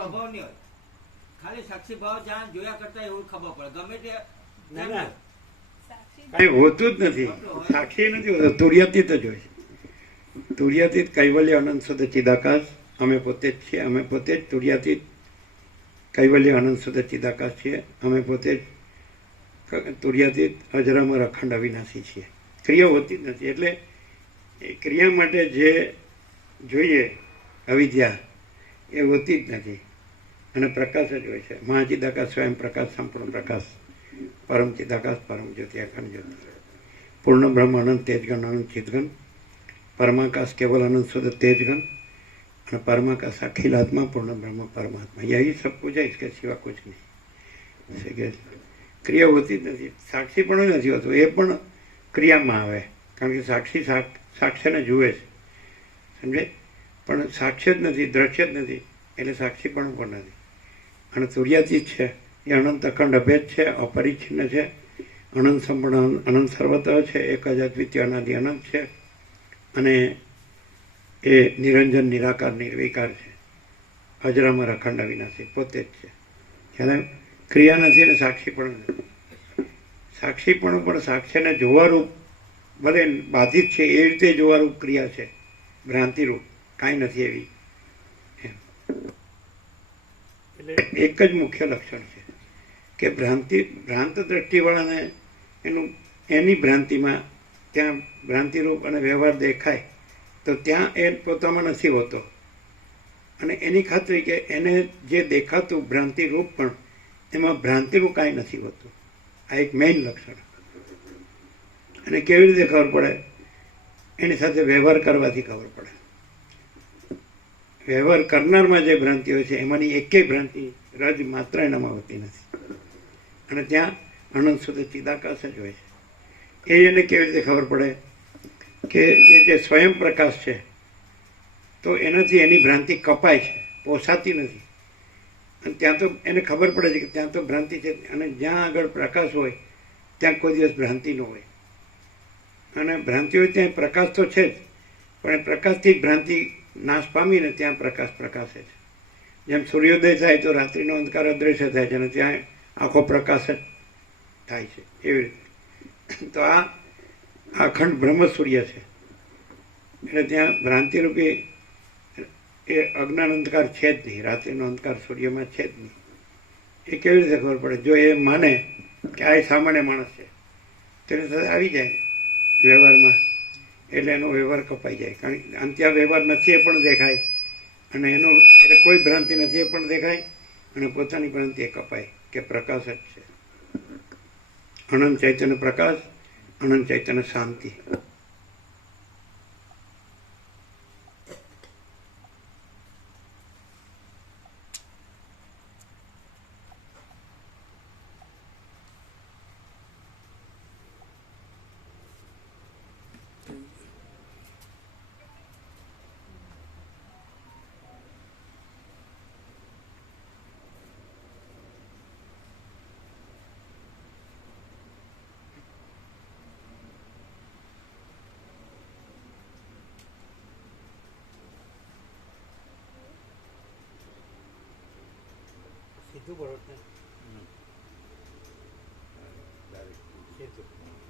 પ્રભાવ નહીં હોય. ખાલી સાક્ષી ભાવ જ્યાં જોયા કરતા એવું ખબર પડે. ગમે તે ના ના. કઈ હોતું જ નથી. સાક્ષી નથી હોતું. તુર્યાતીત જ હોય તુર્યાતીત કૈવલ્ય અનંત શુદ્ધ ચિદાકાશ. અમે પોતે જ છીએ. અમે પોતે જ તુર્યાતીત કૈવલ્ય અનંત શુદ્ધ ચિદાકાશ છીએ. અમે પોતે જ તુર્યાતીત અજરામર અખંડ અવિનાશી છીએ. ક્રિયા હોતી જ નથી. એટલે એ ક્રિયા માટે જે જોઈએ અવિદ્યા એ હોતી જ નથી. અને પ્રકાશ જ હોય છે. મહાચિદાકાશ સ્વયં પ્રકાશ, સંપૂર્ણ પ્રકાશ. પરમચિત આકાશ પરમ જ્યોતિ અખંડ જ્યોતિ પૂર્ણ બ્રહ્મ, અનંત, તેજગણ, અનંત ચિદગણ પરમાકાશ કેવલ અનંત શુદ્ધ તેજગણ. અને પરમાકાશ અખિલ આત્મા, પૂર્ણ બ્રહ્મ, પરમાત્મા. યહી સબ પૂજા કે સિવા કુછ નહીં. કે ક્રિયા હોતી જ નથી. સાક્ષી પણ નથી હોતું. એ પણ ક્રિયામાં આવે. કારણ કે સાક્ષી સાક્ષ્યને જુએ છે. સમજે પણ સાક્ષ્ય જ નથી, દ્રશ્ય જ નથી. એટલે સાક્ષી પણ પણ નથી. અને સૂર્યાજી છે, એ અનંત અખંડ અભેદ છે, અપરિચ્છિન્ન છે. અનંત સંપૂર્ણ અનંત સર્વત છે, એક જ અદ્વિતીય અનાદિ અનંત છે. અને એ નિરંજન, નિરાકાર, નિર્વિકાર છે. અજરામર અખંડ અવિનાશી, પોતે જ છે. જ્યારે ક્રિયા નથી અને સાક્ષી પણ સાક્ષી પણ પણ સાક્ષીને જોવારૂપ ભલે બાધિત છે, એ રીતે જોવારૂપ ક્રિયા છે. ભ્રાંતિરૂપ, કાંઈ નથી એવી એમ. એટલે એક જ મુખ્ય લક્ષણ છે કે ભ્રાંતિ, ભ્રાંત દ્રષ્ટિવાળાને એનું, એની ભ્રાંતિમાં ત્યાં ભ્રાંતિરૂપ અને વ્યવહાર દેખાય, તો ત્યાં એ પોતામાં નથી હોતો. અને એની ખાતરી કે એને જે દેખાતું ભ્રાંતિરૂપ પણ એમાં ભ્રાંતિનું કાંઈ નથી હોતું. આ એક મેઇન લક્ષણ. અને કેવી રીતે ખબર પડે? એની સાથે વ્યવહાર કરવાથી ખબર પડે. વ્યવહાર કરનારમાં જે ભ્રાંતિ હોય છે, એમાંની એકેય ભ્રાંતિ રજ માત્ર એનામાં હોતી નથી. અને ત્યાં અનંત સુધી ચિદાકાશ જ હોય છે. એ એને કેવી રીતે ખબર પડે કે એ જે સ્વયં પ્રકાશ છે, તો એનાથી એની ભ્રાંતિ કપાય છે, પોસાતી નથી. અને ત્યાં તો એને ખબર પડે છે કે ત્યાં તો ભ્રાંતિ છે અને જ્યાં આગળ પ્રકાશ હોય, ત્યાં કોઈ દિવસ ભ્રાંતિ ન હોય. અને ભ્રાંતિ હોય ત્યાં પ્રકાશ તો છે જ, પણ એ પ્રકાશથી જ ભ્રાંતિ નાશ પામીને ત્યાં પ્રકાશ પ્રકાશે છે. જેમ સૂર્યોદય થાય તો રાત્રિનો અંધકાર અદ્રશ્ય થાય છે અને ત્યાં આખો પ્રકાશ જ થાય છે. એવી રીતે. તો આ અખંડ બ્રહ્મ સૂર્ય છે. એટલે ત્યાં ભ્રાંતિરૂપી એ અજ્ઞાન અંધકાર છે જ નહીં. રાત્રિનો અંધકાર સૂર્યમાં છે જ નહીં. એ કેવી રીતે ખબર પડે? જો એ માને કે આ સામાન્ય માણસ છે તેને સાથે આવી જાય વ્યવહારમાં. એટલે એનો વ્યવહાર કપાઈ જાય. કારણ કે અને ત્યાં વ્યવહાર નથી, એ પણ દેખાય. અને એનો, એટલે કોઈ ભ્રાંતિ નથી, એ પણ દેખાય. અને પોતાની ભ્રાંતિ એ કપાય, કે પ્રકાશ જ છે. અનંત ચૈતન્ય પ્રકાશ, અનંત ચૈતન્ય શાંતિ. કીધું બરોડને ડાયરેક્ટ કીધું.